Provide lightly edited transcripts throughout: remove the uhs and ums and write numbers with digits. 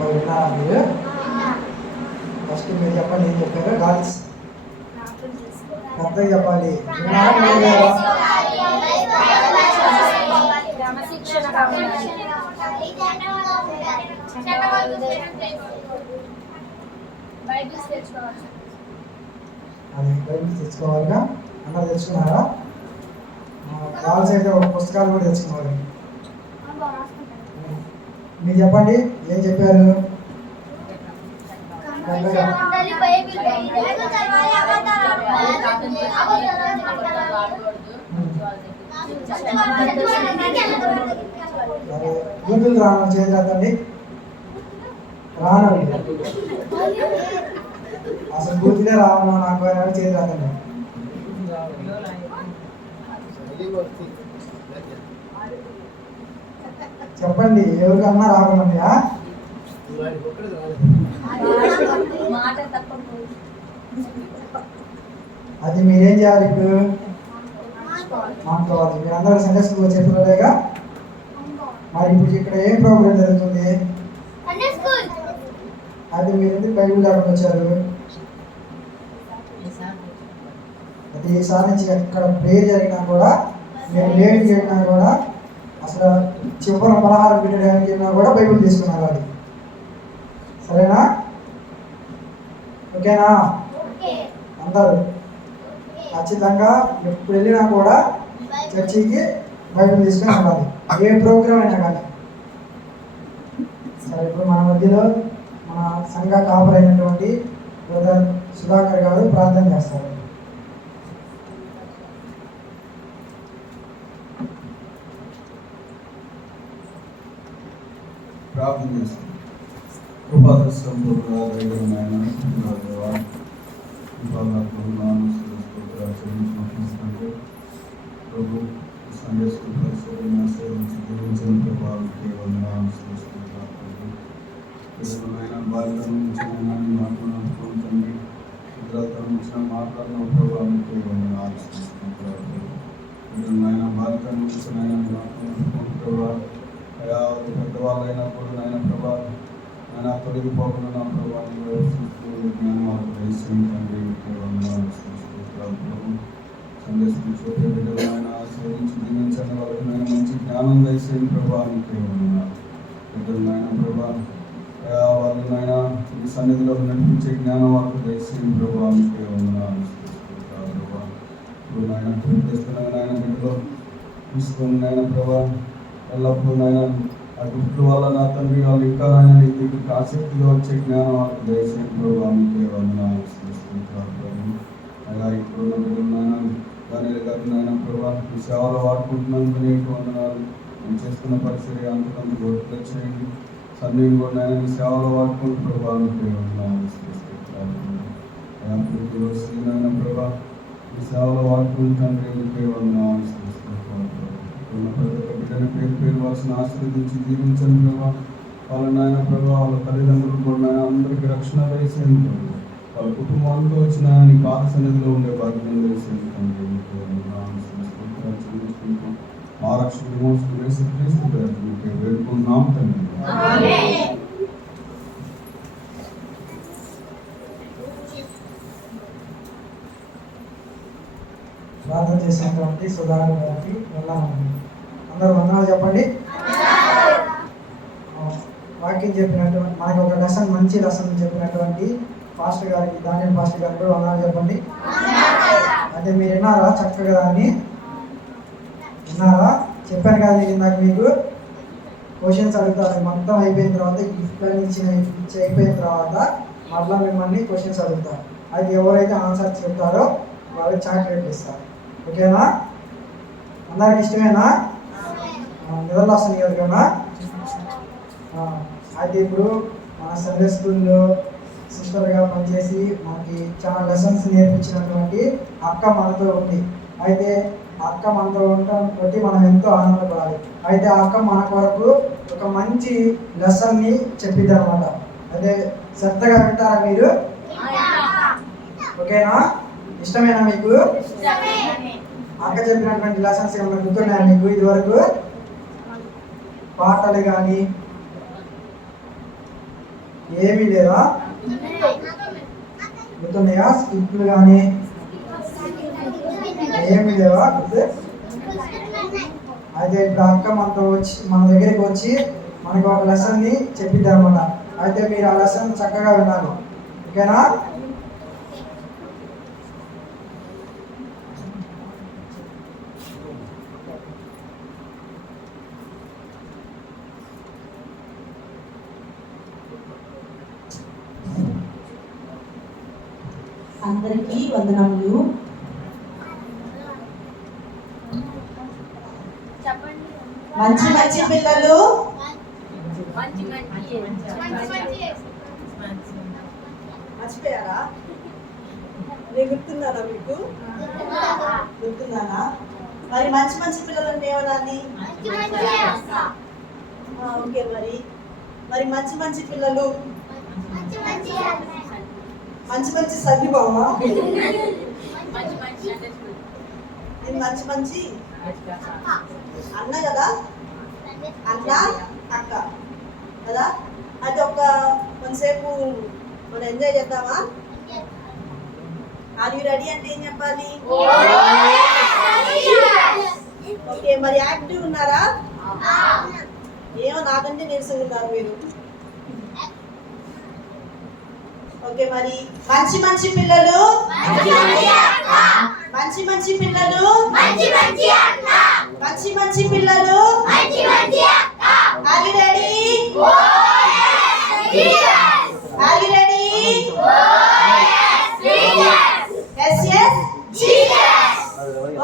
మీరు ఫస్ట్ మీరు చెప్పండి, ఏం చెప్పారు? గర్ల్స్ పెద్దగా చెప్పాలి. అది బైబిల్స్ తెచ్చుకోవాలిగా. అందరూ తెచ్చుకున్నారా? గర్ల్స్ అయితే ఒక పుస్తకాలు కూడా తెచ్చుకోవాలి. మీరు చెప్పండి, ఏం చెప్పారు? బూతులు రాను చేద్దండి, రాను అసలు బూతులే రావను నాకు చేద్దండి. చెప్పండి, ఎవరికన్నా రాకుండా అది మీరేం చేయాలి? ఇప్పుడు మాట్లాడాలి. మీరు అందరూ సండే స్కూల్లో చెప్పలేగా. మరి ఇప్పుడు ఇక్కడ ఏం ప్రోగ్రామ్ జరుగుతుంది? అది మీరు ఎందుకు బైబిల్ దాకా వచ్చారు? అది ఈసారి నుంచి ఎక్కడ ప్రేయర్ జరిగినా కూడా, మీరు లేట్ జరిగినా కూడా, అసలు చివరి పలహారం పెట్టడానికి కూడా బైబిల్ తీసుకున్నారు. అది సరేనా? ఓకేనా? అందరూ ఖచ్చితంగా ఎప్పుడు వెళ్ళినా కూడా చర్చికి బైబిల్ తీసుకుని వెళ్ళాలి, ఏ ప్రోగ్రామ్ అయినా కానీ. సరే, ఇప్పుడు మన మధ్యలో మన సంఘ కాపరైనటువంటి బ్రదర్ సుధాకర్ గారు ప్రార్థన చేస్తారు. ప్రార్థన చేస్తాం. కృపాదృష్టంతో ప్రభు సండే స్కూల్ పరిసరాలను ఆశ్రయించి జీవించిన ప్రభావానికి వందనాలు బాధ్యత నుంచి మాట్లాడుకుంటుంది. భద్రత నుంచి మాట్లాడిన ప్రభావానికి వందనాలు నాయన బాధ్యత నుంచి నాయన మాట్లాడుకుంటున్న ప్రభావ అయా పెద్దవాళ్ళైనప్పుడు నాయన ప్రభా నాయన తొలగిపోకుండా నా ప్రభావాన్ని వ్యవస్థిస్తూ జ్ఞానం తండ్రి సందేశం చూపే బిడ్డలు ఆయన ఆశ్రయించి జీవించండి. వాళ్ళకి నాయన మంచి జ్ఞానం దయచేయండి ప్రభావానికి ఉన్నారు బిడ్డలు నాయన ప్రభా వాళ్ళు నాయన ఈ సన్నిధిలో నడిపించే జ్ఞానం వాళ్ళకు దయచేయండి ప్రభావానికి ఉన్నారు ప్రభా. ఇప్పుడు నాయన చేస్తున్నాగా నాయన బిడ్డలో తీసుకొని నాయన ప్రభా ఎల్లప్పుడూ నాయన ఆ గుర్తు వల్ల నా తండ్రి వాళ్ళు ఇంకా నాయన నీ దగ్గరికి ఆసక్తిగా వచ్చే జ్ఞానం వాళ్ళకు దయచేయండి ప్రభావానికి వందనాలు అలా ఇప్పుడున్న బిడ్డలు నాయన దాని గారి నాయన ప్రభావ ఈ సేవలో వాడుకుంటున్నందుకు నీకు వందనాలు. నేను చేస్తున్న పరిస్థితి అంతకంత గొప్పగా చేయండి. సన్నిధిని కూడా నాయన ఈ సేవలో వాడుకుంటూ ప్రభావానికి వందనాలు నాయన ప్రభా ఈ సేవలో వాడుకుంటుంటే నీకే వందనాలు. ప్రతి ఒక్క బిడ్డని పేరు పేరు వాల్సిన ఆశీర్వదించి జీవించండి ప్రభావ. వాళ్ళ నాయన ప్రభావ వాళ్ళ తల్లిదండ్రులు కూడా నాయన అందరికీ రక్షణ వేసేయండి ప్రభావ. వాళ్ళ కుటుంబంతో వచ్చిన నీ పాద సన్నిధిలో ఉండే భాగ్యం వేసేయండి తండ్రి. మా రక్షకుడు వేడుకున్నాం తండ్రి. ప్రార్థన చేసినటువంటి సుధాకర్ గారికి వెళ్ళామండి. అందరూ వందనాలు చెప్పండి. వాక్యం చెప్పినటువంటి మనకి ఒక లెసన్, మంచి లెసన్ చెప్పినటువంటి పాస్టర్ గారికి, దానియల్ పాస్టర్ గారికి కూడా వందనాలు చెప్పండి. అంటే మీరు విన్నారా? చక్కగా దాన్ని విన్నారా? చెప్పాను కదా ఇందాక మీకు క్వశ్చన్స్ అడుగుతారు. మొత్తం అయిపోయిన తర్వాత గిఫ్ట్ ఇచ్చి అయిపోయిన తర్వాత మళ్ళీ మిమ్మల్ని క్వశ్చన్స్ అడుగుతారు. అది ఎవరైతే ఆన్సర్ చెప్తారో వాళ్ళకి చాక్లెట్ ఇస్తారు. ఓకేనా? అందరికి ఇష్టమేనా? నిద్రలాస్తుంది ఎవరికైనా? అయితే ఇప్పుడు మన సండే స్కూల్లో సిస్టర్గా పనిచేసి మనకి చాలా లెసన్స్ నేర్పించినటువంటి అక్క మనతో ఉంది. అయితే అక్క మనతో ఉండటం బట్టి మనం ఎంతో ఆనందపడాలి. అయితే ఆ అక్క మన కొరకు ఒక మంచి లెసన్ని చెప్పిద్ది అనమాట. అయితే శ్రద్ధగా వింటారా మీరు? ఓకేనా? ఇష్టమేనా మీకు? అక్క చెప్పినటువంటి లెసన్స్ ఏమైనా గుర్తున్నాయా మీకు? ఇది వరకు పాటలు కానీ ఏమీ లేదా? గుర్తున్నాయా? స్కిప్లు కానీ ఏమి లేవా? అయితే ఇప్పుడు అక్క మనతో వచ్చి మన దగ్గరికి వచ్చి మనకు ఒక లెసన్ని చెప్పింది అనమాట. అయితే మీరు ఆ లెసన్ చక్కగా వినాలి, ఓకేనా? అందరికీ వందనములు. మంచి మంచి పిల్లలు మర్చిపోయారా? నేను గుర్తున్నానా? మీకు గుర్తున్నానా? మరి మంచి మంచి పిల్లలు అంటే ఏమనాలి? ఓకే. మరి మరి మంచి మంచి పిల్లలు మంచి మంచి సన్ని బామ్మ, నేను మంచి మంచి అన్న కదా, అన్న అక్క కదా. అది ఒక కొంతసేపు మనం ఎంజాయ్ చేద్దామా? ఆర్ యు రెడీ అంటే ఏం చెప్పాలి? ఓకే. మరి యాక్టివ్ ఉన్నారా? ఏమో నాకంటే నీరసంగా ఉన్నారు మీరు. ఓకే. మరి మంచి మంచి పిల్లలు మంచి మంచి పిల్లలు మంచి మంచి పిల్లలు are you ready? Are you ready? yes yes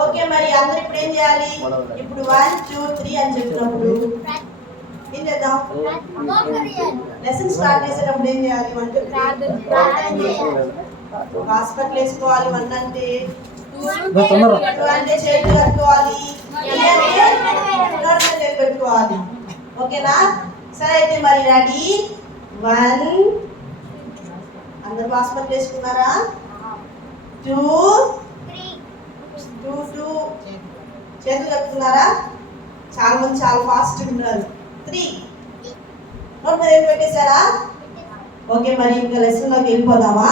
okay. మరి అందరూ ఇప్పుడు ఏం చేయాలి? ఇప్పుడు 1 2 3 అని చెప్పినప్పుడు ఏం చేద్దాం? లెసన్ స్టార్ట్ చేసేటప్పుడు ఏం చేయాలి? హాస్పిటల్ వేసుకోవాలి. 1 అంటే 2 అంటే చేతులు కట్టుకోవాలి, 3 అంటే పెట్టుకోవాలి. ఓకేనా? సరే. అయితే మరి రెడీ? 1 అందరూ హాస్పిటల్ వేసుకున్నారా? 2 చేతులు కట్టుకున్నారా? చాలా మంది చాలా ఫాస్ట్ ఉన్నారు. 3 నోట్ మీద ఏం పెట్టేశారా? ఓకే. మరి ఇంకా లెసన్లోకి వెళ్ళిపోదామా?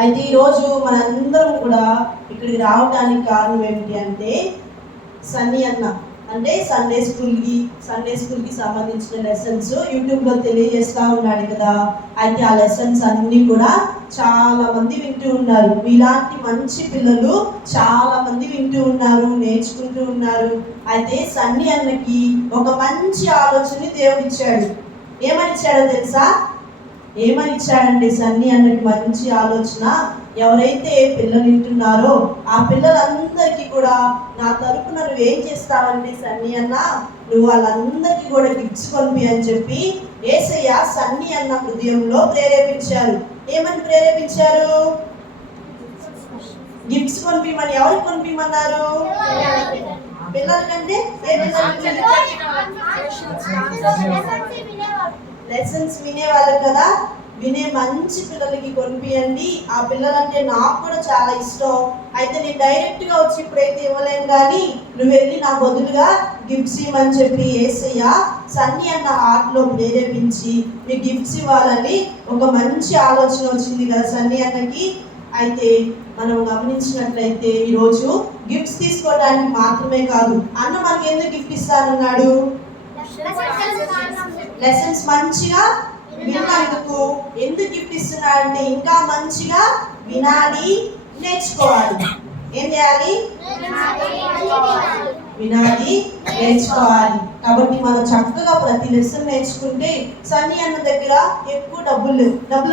అయితే ఈరోజు మనందరం కూడా ఇక్కడికి రావడానికి కారణం ఏమిటి అంటే, సన్నీ అన్న అంటే సండే స్కూల్కి సంబంధించిన లెసన్స్ యూట్యూబ్లో తెలియజేస్తూ ఉన్నాడు కదా. అయితే ఆ లెసన్స్ అన్నీ కూడా చాలా మంది వింటూ ఉన్నారు. మీలాంటి మంచి పిల్లలు చాలా మంది వింటూ ఉన్నారు, నేర్చుకుంటూ ఉన్నారు. అయితే సన్నీ అన్నకి ఒక మంచి ఆలోచన దేవుడు ఇచ్చాడు. ఏమని ఇచ్చాడో తెలుసా? ఏమని ఇచ్చాడంటే సన్నీ అన్నకి మంచి ఆలోచన. ఎవరైతే పిల్లలు వింటున్నారో ఆ పిల్లలందరికీ కూడా నా తరపున నువ్వేం చేస్తావంటే సన్నీ అన్న, నువ్వు వాళ్ళందరికీ కూడా గిఫ్ట్స్ కొనిపి అని చెప్పి యేసయ్య సన్నీ అన్న హృదయంలో ప్రేరేపించారు. ఏమని ప్రేరేపించారు? గిఫ్ట్స్ కొనిపిమని. ఎవరికి కొనిపిమన్నారు? పిల్లల కంటే లెసన్స్ వినేవాళ్ళు కదా, వినే మంచి పిల్లలకి కొనిపియండి. ఆ పిల్లలంటే నాకు కూడా చాలా ఇష్టం. అయితే నేను డైరెక్ట్గా వచ్చి ఇప్పుడైతే ఇవ్వలేను, కానీ నువ్వు వెళ్ళి నా బదులుగా గిఫ్ట్స్ ఇవ్వమని చెప్పి యేసయ్య సన్నీ అన్న హార్ట్లో ప్రేరేపించి మీకు గిఫ్ట్స్ ఇవ్వాలని ఒక మంచి ఆలోచన వచ్చింది కదా సన్నీ అన్నకి. అయితే మనం గమనించినట్లయితే ఈరోజు గిఫ్ట్స్ తీసుకోవడానికి మాత్రమే కాదు, అన్న మనకి ఎందుకు గిఫ్ట్ ఇస్తానన్నాడు? లెసన్స్ మంచిగా విన్నందుకు. ఎందుకు గిఫ్ట్ ఇస్తున్నాడంటే ఇంకా మంచిగా వినాలి, నేర్చుకోవాలి. ఏం చేయాలి? వినాలి, నేర్చుకోవాలి. కాబట్టి మనం చక్కగా ప్రతి లెసన్ నేర్చుకుంటే సన్నీ అన్న దగ్గర ఎక్కువ డబ్బులు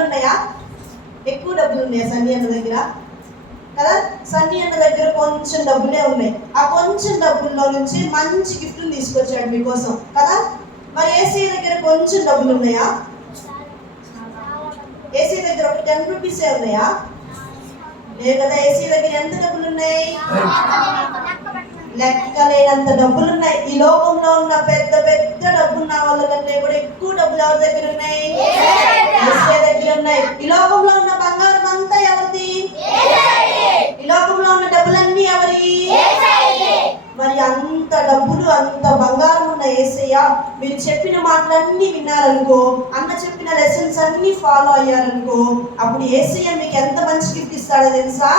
ఉన్నాయా? ఎక్కువ డబ్బులు ఉన్నాయా సన్నీ అన్న దగ్గర? కదా, సన్నీ అన్న దగ్గర కొంచెం డబ్బులే ఉన్నాయి. ఆ కొంచెం డబ్బుల్లో నుంచి మంచి గిఫ్ట్లు తీసుకొచ్చాడు మీకోసం కదా. మరి ఏసీ దగ్గర కొంచెం డబ్బులు ఉన్నాయా? ఏసీ దగ్గర ఒక 10 రూపీసే ఉన్నాయా? లేదు కదా. ఏసీ దగ్గర ఎంత డబ్బులు ఉన్నాయి? లెక్కలేనంత డబ్బులు ఉన్నాయి. ఈ లోకంలో ఉన్న పెద్ద పెద్ద డబ్బున్న వాళ్ళ కంటే కూడా ఎక్కువ డబ్బులు ఎవరి దగ్గర ఉన్నాయి? ఏసీ దగ్గర ఉన్నాయి. ఈ లోకంలో ఉన్న బంగారం అంతా ఎవరిది? ఈ లోకంలో ఉన్న డబ్బులన్నీ ఎవరి? మరి అంత డబ్బులు అంత బంగారం ఉన్న యేసయ్య మీరు చెప్పిన మాటలన్నీ విన్నారనుకో, అన్న చెప్పిన లెసన్స్ అన్ని ఫాలో అయ్యారనుకో, అప్పుడు యేసయ్య మీకు ఎంత మంచి గిఫ్ట్ ఇస్తాడో తెలుసా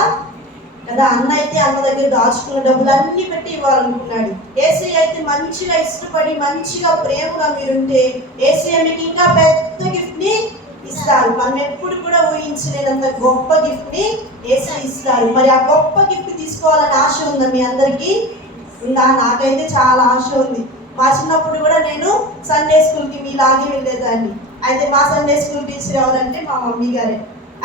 కదా. అన్న అయితే అన్న దగ్గర దాచుకున్న డబ్బులు అన్ని పెట్టి ఇవ్వాలనుకున్నాడు. యేసయ్య అయితే మంచిగా ఇష్టపడి మంచిగా ప్రేమగా మీరుంటే యేసయ్య మీకు ఇంకా పెద్ద గిఫ్ట్ ని ఇస్తారు. మనం ఎప్పుడు కూడా ఊహించలేనంత గొప్ప గిఫ్ట్ ని యేసయ్య ఇస్తారు. మరి ఆ గొప్ప గిఫ్ట్ తీసుకోవాలని ఆశ ఉందా మీ అందరికీ? ఉందా? నాకైతే చాలా ఆశ ఉంది. మా చిన్నప్పుడు కూడా నేను సండే స్కూల్కి మీలాగే వెళ్ళేదాన్ని. అయితే మా సండే స్కూల్ టీచర్ ఎవరంటే మా మమ్మీ గారే.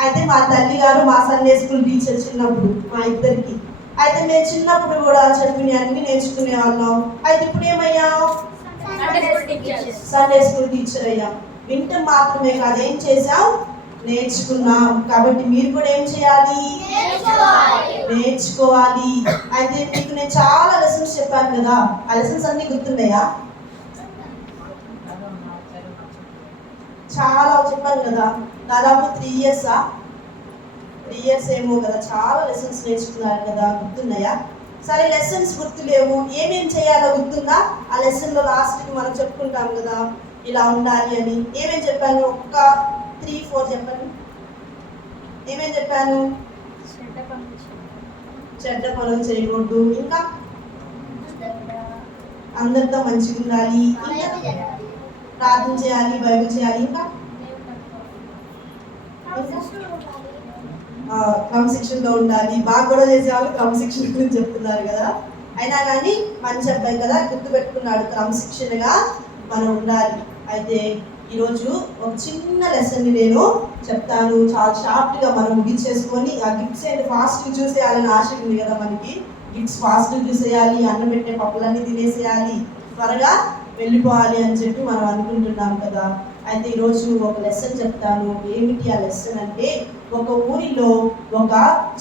అయితే మా తల్లి గారు మా సండే స్కూల్ టీచర్ చిన్నప్పుడు మా ఇద్దరికి. అయితే మేము చిన్నప్పుడు కూడా చదివిన అన్ని నేర్చుకునే వాళ్ళం. అయితే ఇప్పుడు ఏమయ్యాం? సండే స్కూల్ టీచర్ అయ్యాం. వింటం మాత్రమే కాదు, ఏం చేసాం? నేర్చుకున్నాం. కాబట్టి మీరు కూడా ఏం చేయాలి? నేర్చుకోవాలి. అయితే మీకు నేను చాలా లెసన్స్ చెప్పాను కదా, ఆ లెసన్స్ అన్ని గుర్తున్నాయా? చాలా చెప్పాను కదా, దాదాపు 3 ఇయర్స్ ఏమో కదా, చాలా లెసన్స్ నేర్చుకున్నారు కదా, గుర్తున్నాయా? సరే, లెసన్స్ గుర్తులేవు, ఏమేం చేయాలో గుర్తుందా? ఆ లెసన్లో లాస్ట్కి మనం చెప్పుకుంటాం కదా ఇలా ఉండాలి అని. ఏమేం చెప్పాను? ఒక్క 3-4 చెప్పండి. ఏమేం చెప్పాను? చెడ్డ పనులు చేయకూడదు, ఇంకా అందరితో మంచిగా ఉండాలి, ఇంకా ప్రార్థన చేయాలి, బైబిల్ చేయాలి, ఇంకా క్రమశిక్షణలో ఉండాలి. బాగా కూడా చేసేవాళ్ళు క్రమశిక్షణ గురించి చెప్తున్నారు కదా. అయినా కానీ మంచి అబ్బాయి కదా, గుర్తుపెట్టుకున్నాడు, క్రమశిక్షణగా మనం ఉండాలి. అయితే ఈరోజు ఒక చిన్న లెసన్ని నేను చెప్తాను, చాలా షార్ట్గా మనం ముగించేసుకొని, ఆ గిఫ్ట్స్ ఏంటి ఫాస్ట్గా చూసేయాలని ఆశ ఉంది కదా మనకి. గిఫ్ట్స్ ఫాస్ట్గా చూసేయాలి, అన్నం పెట్టే పప్పులన్నీ తినేసేయాలి, త్వరగా వెళ్ళిపోవాలి అని చెప్పి మనం అనుకుంటున్నాం కదా. అయితే ఈరోజు ఒక లెసన్ చెప్తాను. ఏమిటి ఆ లెసన్ అంటే, ఒక ఊరిలో ఒక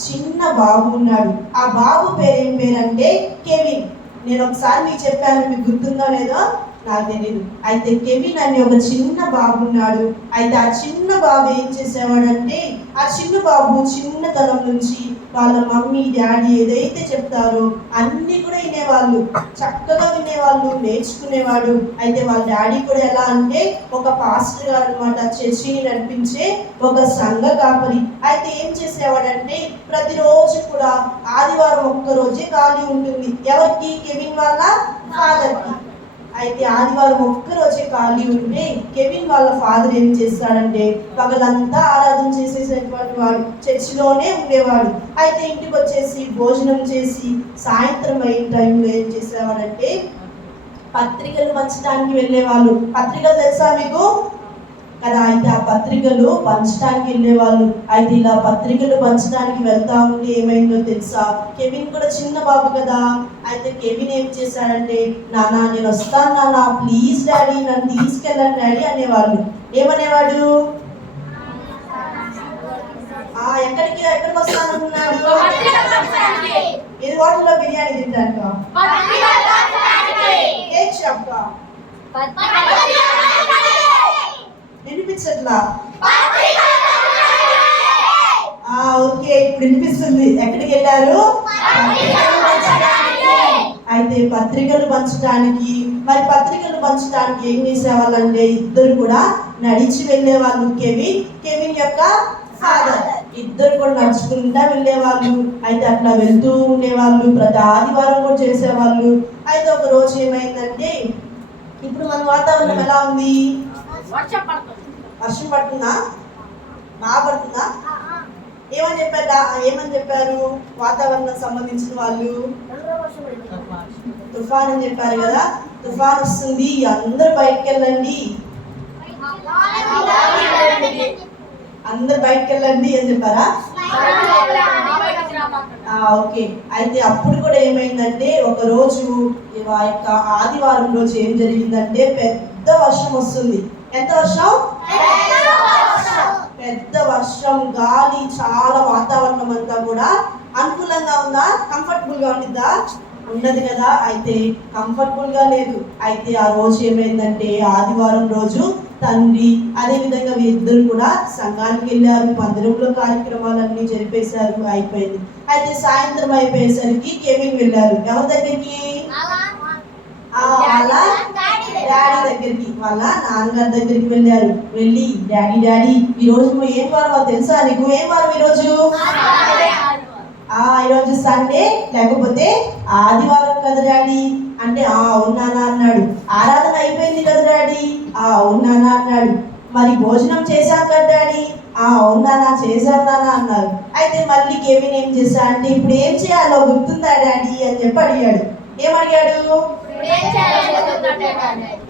చిన్న బాబు ఉన్నాడు. ఆ బాబు పేరు ఏం పేరంటే కెవిన్. నేను ఒకసారి మీకు చెప్పాను, మీకు గుర్తుందో లేదో నాకు తెలియదు. అయితే కెవిన్ అని ఒక చిన్న బాబు ఉన్నాడు. అయితే ఆ చిన్న బాబు ఏం చేసేవాడంటే, ఆ చిన్న బాబు చిన్నతనం నుంచి వాళ్ళ మమ్మీ డాడీ ఏదైతే చెప్తారో అన్నీ కూడా వినేవాళ్ళు, చక్కగా వినేవాళ్ళు, నేర్చుకునేవాడు. అయితే వాళ్ళ డాడీ కూడా ఎలా అంటే ఒక పాస్టర్ గారు అనమాట, చర్చిని నడిపించే ఒక సంఘ కాపరి. అయితే ఏం చేసేవాడంటే ప్రతిరోజు కూడా ఆదివారం ఒక్కరోజే ఖాళీ ఉంటుంది. ఎవరికి? కెవిన్ వాళ్ళ ఫాదర్కి. అయితే ఆదివారం ఒక్కరోజే ఖాళీ ఉంటే కెవిన్ వాళ్ళ ఫాదర్ ఏం చేస్తాడంటే పగలంతా ఆరాధన చేసేసేటువంటి వాడు, చర్చిలోనే ఉండేవాడు. అయితే ఇంటికి వచ్చేసి భోజనం చేసి సాయంత్రం అయిన టైంలో ఏం చేసేవాడంటే పత్రికలు పంచడానికి వెళ్ళేవాళ్ళు. పత్రికలు తెలుసా మీకు కదా? అయితే ఆ పత్రికలు పంచడానికి వెళ్ళేవాళ్ళు. అయితే ఇలా పత్రికలు పంచడానికి వెళ్తా ఉంటే ఏమైందో తెలుసా? కెవిన్ కూడా చిన్న బాబు కదా. అయితే కెవిన్ ఏం చేశాడంటే, నాన్న నేను వస్తాను నాన్న, ప్లీజ్ డాడీ నన్ను తీసుకెళ్ళండి డాడీ అనేవాళ్ళు. ఏమనేవాడు? ఎక్కడికి వస్తానన్నాడు? ఇది హోటల్లో బిర్యానీ తింటాక, కేక్ షాప్ కా, వినిపించట్లా? ఓకే, ఇప్పుడు వినిపిస్తుంది. ఎక్కడికి వెళ్ళారు? అయితే పత్రికలు పంచడానికి. మరి పత్రికలు పంచడానికి ఏం చేసేవాళ్ళంటే ఇద్దరు కూడా నడిచి వెళ్ళేవాళ్ళు. కెవిన్ యొక్క ఫాదర్ ఇద్దరు కూడా నడుచుకుంటా వెళ్ళేవాళ్ళు. అయితే అట్లా వెళ్తూ ఉండేవాళ్ళు, ప్రతి ఆదివారం కూడా చేసేవాళ్ళు. అయితే ఒక రోజు ఏమైందంటే, ఇప్పుడు మన వాతావరణం ఎలా ఉంది? వర్షం పడుతుందా? బాగా పడుతుందా? ఏమని చెప్పారు వాతావరణం సంబంధించిన వాళ్ళు? తుఫాన్ అని చెప్పారు కదా. తుఫాన్ వస్తుంది, అందరూ బయటకు వెళ్ళండి, అందరు బయటకు వెళ్ళండి అని చెప్పారా? ఓకే. అయితే అప్పుడు కూడా ఏమైందంటే, ఒక రోజు యొక్క ఆదివారం రోజు ఏం జరిగిందంటే పెద్ద వర్షం వస్తుంది. ఎంత వర్షం? పెద్ద వర్షం, గాలి, చాలా వాతావరణం అంతా కూడా అనుకూలంగా ఉందా? కంఫర్టబుల్ గా ఉండిద్దా? ఉండదు కదా. అయితే కంఫర్టబుల్ గా లేదు. అయితే ఆ రోజు ఏమైందంటే ఆదివారం రోజు తండ్రి అదేవిధంగా వీరిద్దరు కూడా సంఘానికి వెళ్ళారు, మందిరంలో కార్యక్రమాలన్నీ జరిపేశారు, అయిపోయింది. అయితే సాయంత్రం అయిపోయేసరికి కెవిన్ వెళ్ళారు. ఎవరి దగ్గరికి? వాళ్ళ డాడీ దగ్గరికి, వాళ్ళ నాన్నగారి దగ్గరికి వెళ్ళారు. వెళ్ళి డాడీ డాడీ ఈ రోజు ఏం వారం తెలుసా నీకు? ఏం వారం ఈరోజు? ఈరోజు సండే లేకపోతే ఆదివారం కదా డాడీ అంటే అవునానా అన్నాడు. ఆరాధన అయిపోయింది కదా డాడీ? అవునానా అన్నాడు. మరి భోజనం చేశాం కదా డాడీ? అవునానా చేశాం నానా అన్నారు. అయితే మళ్ళీ కెవిన్ ఏం చేశా అంటే ఇప్పుడు ఏం చేయాలో గుర్తుందా డాడీ అని చెప్పి అడిగాడు. ఏమడిగాడు?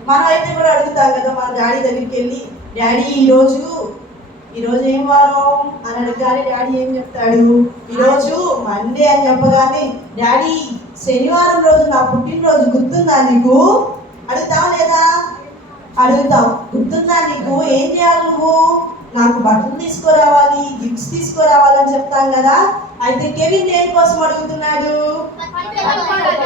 మనం అయితే కూడా అడుగుతాం కదా మన డాడీ దగ్గరికి వెళ్ళి, డాడీ ఈరోజు ఏం వారం అని అడగగానే డాడీ ఏం చెప్తాడు? ఈరోజు మండే అని చెప్పగానే, డాడీ శనివారం రోజు నా పుట్టినరోజు గుర్తుందా నీకు? అడుగుతావా లేదా? అడుగుతాం. గుర్తుందా నీకు? ఏం చేయాలి నువ్వు? నాకు బట్టలు తీసుకురావాలి, గిఫ్ట్స్ తీసుకురావాలని చెప్తాం కదా. అయితే కెవిన్ దేనికోసం అడుగుతున్నాడు?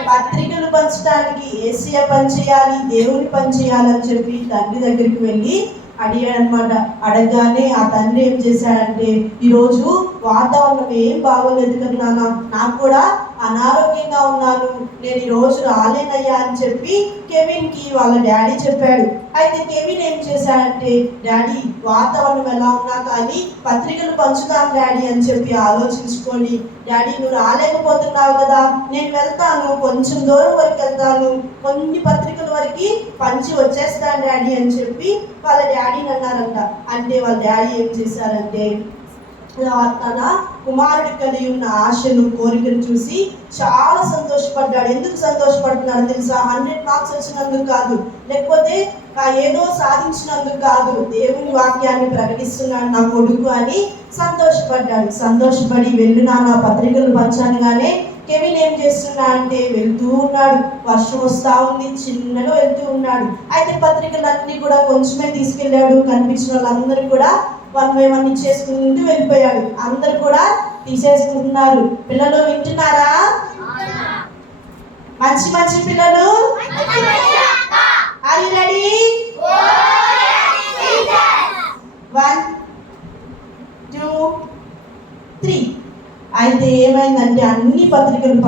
పత్రికలు పంచడానికి. ఏసీయ పని చేయాలి, దేవుని పని చేయాలని చెప్పి తండ్రి దగ్గరికి వెళ్ళి అడిగాడనమాట. అడగగానే ఆ తండ్రి ఏం చేశాడంటే, ఈరోజు వాతావరణం ఏం బాగోలేదు కదా నాన్న, నాకు కూడా అనారోగ్యంగా ఉన్నాను, నేను ఈరోజు రాలేనయ్యా అని చెప్పి కెవిన్కి వాళ్ళ డాడీ చెప్పాడు. అయితే కెవిన్ ఏం చేశాడంటే, డాడీ వాతావరణం ఎలా ఉన్నా కానీ పత్రికలు పంచుతాం డాడీ అని చెప్పి ఆలోచించుకొని, డాడీ నువ్వు రాలేకపోతున్నావు కదా, నేను వెళ్తాను, కొంచెం దూరం వరకు వెళ్తాను, కొన్ని పత్రికల వరకు పంచి వచ్చేస్తాను డాడీ అని చెప్పి వాళ్ళ డాడీని అన్నారంట. అంటే వాళ్ళ డాడీ ఏం చేశారంటే, తన కుమారుడి కలిగి ఉన్న ఆశను, కోరికను చూసి చాలా సంతోషపడ్డాడు. ఎందుకు సంతోషపడుతున్నాడు తెలుసా? 100 మార్క్స్ వచ్చినందుకు కాదు, లేకపోతే ఏదో సాధించినందుకు కాదు, దేవుని వాక్యాన్ని ప్రకటిస్తున్నాడు నా కొడుకు అని సంతోషపడ్డాడు. సంతోషపడి వెళ్ళు నాన్న పత్రికలు పంచగానే కెవిన్ ఏం చేస్తున్నా అంటే వెళ్తూ ఉన్నాడు. వర్షం వస్తూ ఉంది, చిన్నగా వెళ్తూ ఉన్నాడు. అయితే పత్రికలన్నీ కూడా కొంచెమే తీసుకెళ్ళాడు. కనిపించిన వాళ్ళందరూ కూడా 1 by 1 ఇచ్చేసుకుంటూ వెళ్ళిపోయాడు. అందరు కూడా తీసేసుకుంటున్నారు. పిల్లలు వింటున్నారా? మంచి మంచి పిల్లలు, ఆర్ యు రెడీ? 1 2 3. అయితే ఏమైందంటే అన్ని పత్రికలు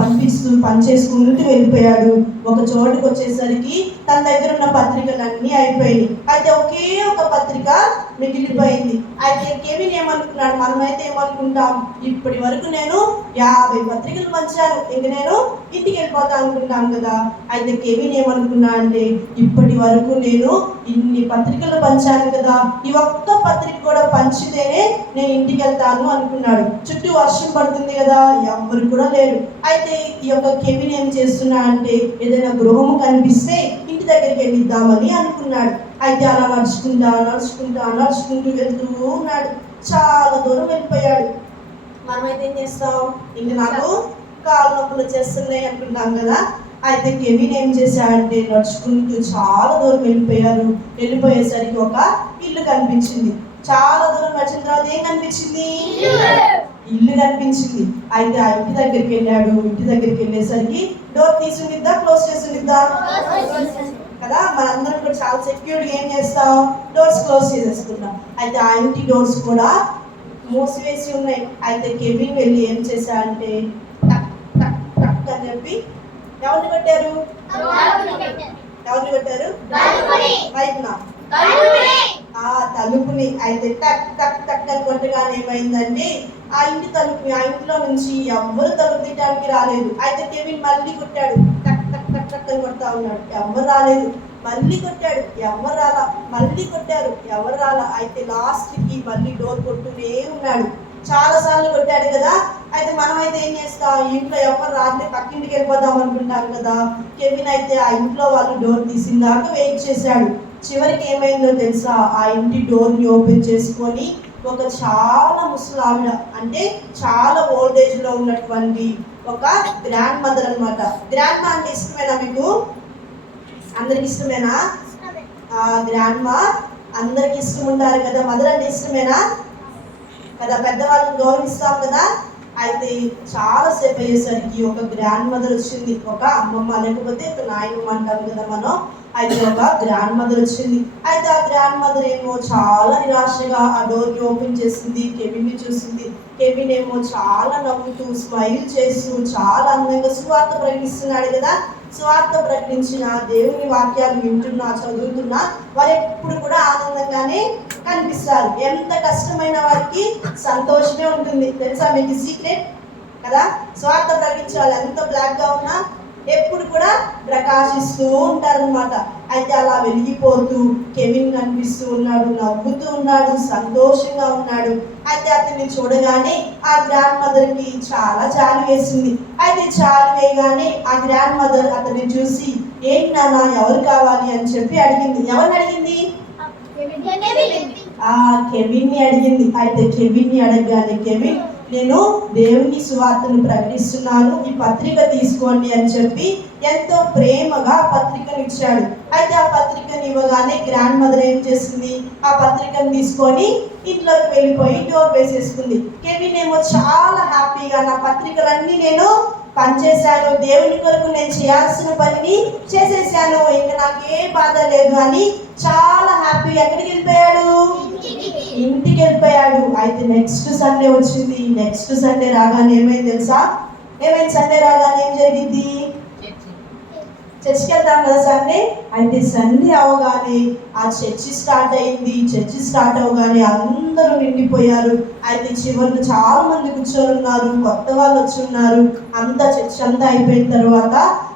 పనిచేసుకుంటూ వెళ్ళిపోయాడు. ఒక చోటుకు వచ్చేసరికి తన దగ్గర ఉన్న పత్రికలన్నీ అయిపోయినాయి. అయితే ఒకే ఒక పత్రిక మిగిలిపోయింది. అయితే కెవిన్ ఏమనుకున్నాడు? మనమైతే ఏమనుకుంటాం, ఇప్పటి వరకు నేను 50 పత్రికలు పంచాను, ఇంక నేను ఇంటికి వెళ్ళిపోతా అనుకుంటాం కదా. అయితే కెవిన్ ఏమనుకున్నా అంటే, ఇప్పటి వరకు నేను ఇన్ని పత్రికలు పంచాను కదా, ఈ ఒక్క పత్రిక కూడా పంచితేనే నేను ఇంటికి వెళ్తాను అనుకున్నాడు. చుట్టూ వర్షం పడుతుంది కదా, ఎవ్వరు కూడా లేరు. అయితే ఈ యొక్క కెవిన్ ఏం చేస్తున్నా అంటే, ఏదైనా గృహము కనిపిస్తే ఇంటి దగ్గరికి వెళ్ళిద్దామని అనుకున్నాడు. అయితే అలా నడుచుకుంటూ వెళ్తూ ఉన్నాడు. చాలా దూరం వెళ్ళిపోయాడు. మనమైతే ఏం చేస్తాం, ఇంక నాకు కాళ్ళు నొప్పులు చేస్తున్నాయి అనుకుంటాం కదా. అయితే కెవిన్ ఏం చేశాడంటే నడుచుకుంటూ చాలా దూరం వెళ్ళిపోయేసరికి ఒక ఇల్లు కనిపించింది. చాలా దూరం నడిచిన తర్వాత ఏం కనిపించింది? ఇల్లు కనిపించింది. అయితే ఆ ఇంటి దగ్గరికి వెళ్ళాడు. ఇంటి దగ్గరికి వెళ్ళేసరికి డోర్ తీసుకుందా, క్లోజ్ చేస్తుందా కదా. మనందరం కూడా చాలా సెక్యూర్గా ఏం చేస్తాం, డోర్స్ క్లోజ్ చేసేసుకుంటాం. అయితే ఆ ఇంటి డోర్స్ కూడా మూసివేసి ఉన్నాయి. అయితే కెవిన్ వెళ్ళి ఏం చేశాడంటే టక్ టక్ టక్ అని చెప్పి ఎవరిని కొట్టారు? వైపున తలుపుని. అయితే టక్ టక్ టక్ అని కొట్టగానే ఏమైందంటే ఆ ఇంట్లో నుంచి ఎవ్వరు తలుపు తీయడానికి రాలేదు. అయితే కెవిన్ మళ్ళీ కొట్టాడు, టక్ టక్ టక్ టక్ అని కొడతా ఉన్నాడు, ఎవ్వరు రాలేదు. మళ్ళీ కొట్టాడు, ఎవరు రాలా. మళ్ళీ కొట్టారు, ఎవరు రాలా. అయితే లాస్ట్కి మళ్ళీ డోర్ కొట్టునే ఉన్నాడు. చాలా సార్లు కొట్టాడు కదా. అయితే మనమైతే ఏం చేస్తాం, ఇంట్లో ఎవరు రాత్రి పక్కింటికి వెళ్ళిపోదాం అనుకుంటాం కదా. కెవిన్ అయితే ఆ ఇంట్లో వాళ్ళు డోర్ తీసిందాక వెయిట్ చేశాడు. చివరికి ఏమైందో తెలుసా, ఆ ఇంటి డోర్ని ఓపెన్ చేసుకొని ఒక చాలా ముసలావిడ, అంటే చాలా ఓల్డ్ ఏజ్ లో ఉన్నటువంటి ఒక గ్రాండ్ మదర్ అనమాట. గ్రాండ్ మా అంటే ఇష్టమేనా మీకు? అందరికి ఇష్టమేనా? గ్రాండ్ మా అందరికి ఇష్టం ఉంటారు కదా. మదర్ అంటే ఇష్టమేనా కదా, పెద్దవాళ్ళని గౌరవిస్తాం కదా. అయితే చాలాసేపు అయ్యేసరికి ఒక గ్రాండ్ మదర్ వచ్చింది. ఒక అమ్మమ్మ లేకపోతే ఒక నాయనమ్మ అంటాం కదా మనం. అయితే ఒక గ్రాండ్ మదర్ వచ్చింది. అయితే ఆ గ్రాండ్ మదర్ ఏమో చాలా నిరాశగా ఆ డోర్ని ఓపెన్ చేసింది. కెవిన్ని చూసింది. కెవిన్ ఏమో చాలా నవ్వుతూ స్మైల్ చేస్తూ చాలా అందంగా సువార్త ప్రకటిస్తున్నాడు కదా. స్వార్థ ప్రకటించిన, దేవుని వాక్యాలు వింటున్నా, చదువుతున్నా వారు ఎప్పుడు కూడా ఆనందంగానే కనిపిస్తారు. ఎంత కష్టమైన వారికి సంతోషమే ఉంటుంది. తెలుసా మీకు సీక్రెట్ కదా? స్వార్థ ప్రకటించే వాళ్ళు ఎంత బ్లాక్గా ఉన్నా ఎప్పుడు కూడా ప్రకాశిస్తూ ఉంటారనమాట. అయితే అలా వెలిగిపోతూ కెవిన్ కనిపిస్తూ ఉన్నాడు, నవ్వుతూ ఉన్నాడు, సంతోషంగా ఉన్నాడు. అయితే అతన్ని చూడగానే ఆ గ్రాండ్ మదర్కి చాలా జాలి వేసింది. అయితే జాలి వేయగానే ఆ గ్రాండ్ మదర్ అతన్ని చూసి, ఏంటి నాన్న, ఎవరు కావాలి అని చెప్పి అడిగింది. ఎవరిని అడిగింది? కెవిన్ని అడిగింది. అయితే కెవిన్ని అడగగానే కెవిన్, నేను దేవుని సువార్తను ప్రకటిస్తున్నాను, ఈ పత్రిక తీసుకోండి అని చెప్పి ఎంతో ప్రేమగా పత్రికను ఇచ్చాడు. అయితే ఆ పత్రికను ఇవ్వగానే గ్రాండ్ మదర్ ఏం చేసింది? ఆ పత్రికను తీసుకొని ఇంట్లోకి వెళ్ళిపోయి డోర్ వేసేసుకుంది. కెవిన్ ఏమో చాలా హ్యాపీగా, నా పత్రికలన్నీ నేను పనిచేశాను, దేవుని కొరకు నేను చేయాల్సిన పనిని చేసేసాను, ఇంకా నాకు ఏ బాధ లేదు అని చాలా హ్యాపీ. ఎక్కడికి వెళ్ళిపోయాడు? ఇంటికి వెళ్ళిపోయాడు. అయితే నెక్స్ట్ సండే వచ్చింది. నెక్స్ట్ సండే రాగానే ఏమైంది తెలుసా? సండే రాగానే ఏం జరిగింది? చర్చికి వెళ్తాం కదా సండే. అయితే సండే అవగానే ఆ చర్చి స్టార్ట్ అయింది. చర్చి స్టార్ట్ అవగానే అందరూ నిండిపోయారు. అయితే చివరిలో చాలా మంది కూర్చొని ఉన్నారు, కొత్త వాళ్ళు వచ్చి ఉన్నారు. అంతా చర్చి అంతా అయిపోయిన తర్వాత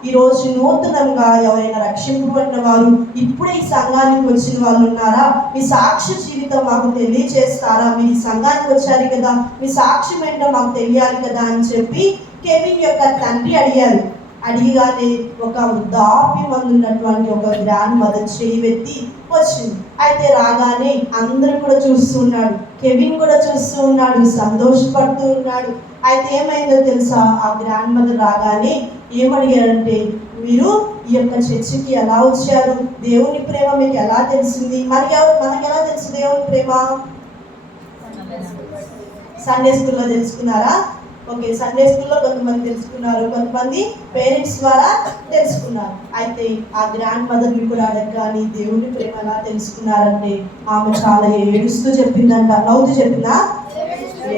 ఈరోజు నూతనంగా ఎవరైనా రక్షింపబడిన వారు, ఇప్పుడే ఈ సంఘానికి వచ్చిన వాళ్ళు ఉన్నారా? మీ సాక్ష్య జీవితం మాకు తెలియజేస్తారా? మీరు ఈ సంఘానికి వచ్చారు కదా, మీ సాక్ష్యం ఏంటో మాకు తెలియాలి కదా అని చెప్పి కెవిన్ యొక్క తండ్రి అడిగారు. అడిగానే ఒక వృద్ధాప్యం ఉన్నటువంటి ఒక గ్రాండ్ మదర్ చేయవెత్తి వచ్చింది. అయితే రాగానే అందరూ కూడా చూస్తున్నాడు, కెవిన్ కూడా చూస్తూ ఉన్నాడు, సంతోషపడుతూ ఉన్నాడు. అయితే ఏమైందో తెలుసా? ఆ గ్రాండ్ మదర్ రాగానే ఏమడిగారంటే, మీరు ఈ యొక్క చర్చికి ఎలా వచ్చారు? దేవుని ప్రేమ మీకు ఎలా తెలిసింది? మనకి ఎలా తెలుసు దేవుని ప్రేమ? సండే స్కూల్లో తెలుసుకున్నారా? ఓకే, సండే స్కూల్లో కొంతమంది తెలుసుకున్నారు, కొంతమంది పేరెంట్స్ ద్వారా తెలుసుకున్నారు. అయితే ఆ గ్రాండ్ మదర్ని కూడా అడగగానే దేవుని ప్రేమ ఎలా తెలుసుకున్నారంటే, ఆమె చాలా ఏడుస్తూ చెప్పిందంట. నవ్వుతూ చెప్పిందా?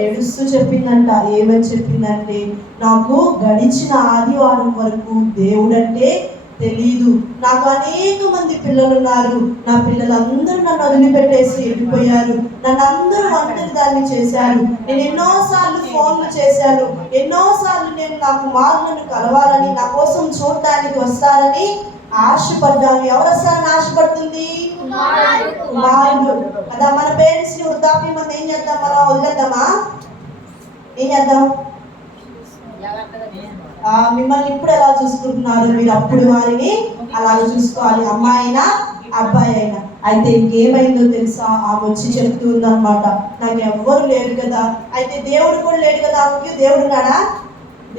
ఏడుస్తూ చెప్పిందంట. ఏమని చెప్పిందంటే, నాకు గడిచిన ఆదివారం వరకు దేవుడంటే తెలీదు, నాకు అనేక మంది పిల్లలు ఉన్నారు, నా పిల్లలందరూ నన్ను వదిలిపెట్టేసి వెళ్ళిపోయారు, నన్ను అందరూ ఒంటరి దాన్ని చేశారు, నేను ఎన్నోసార్లు ఫోన్లు చేశాను, ఎన్నోసార్లు నేను నా కుమారులను కలవాలని, నా కోసం చూడటానికి వస్తారని ఆశపడ్డాను. ఎవరు వస్తారని ఆశపడుతుంది? కుమారుడు కదా. మన పేరెంట్స్ ని వృద్ధాప్యం మంది ఏం చేద్దాం? మనం వదిలేద్దామా? ఏం చేద్దాం? మిమ్మల్ని ఇప్పుడు ఎలా చూసుకుంటున్నారు, మీరు అప్పుడు వారిని అలాగే చూసుకోవాలి, అమ్మాయి అయినా అబ్బాయి అయినా. అయితే ఇంకేమైందో తెలుసా? ఆమె వచ్చి చెప్తూ ఉందన్నమాట, నాకు ఎవ్వరు లేరు కదా. అయితే దేవుడు కూడా లేడు కదా. ఆమెకి దేవుడు ఉన్నాడా?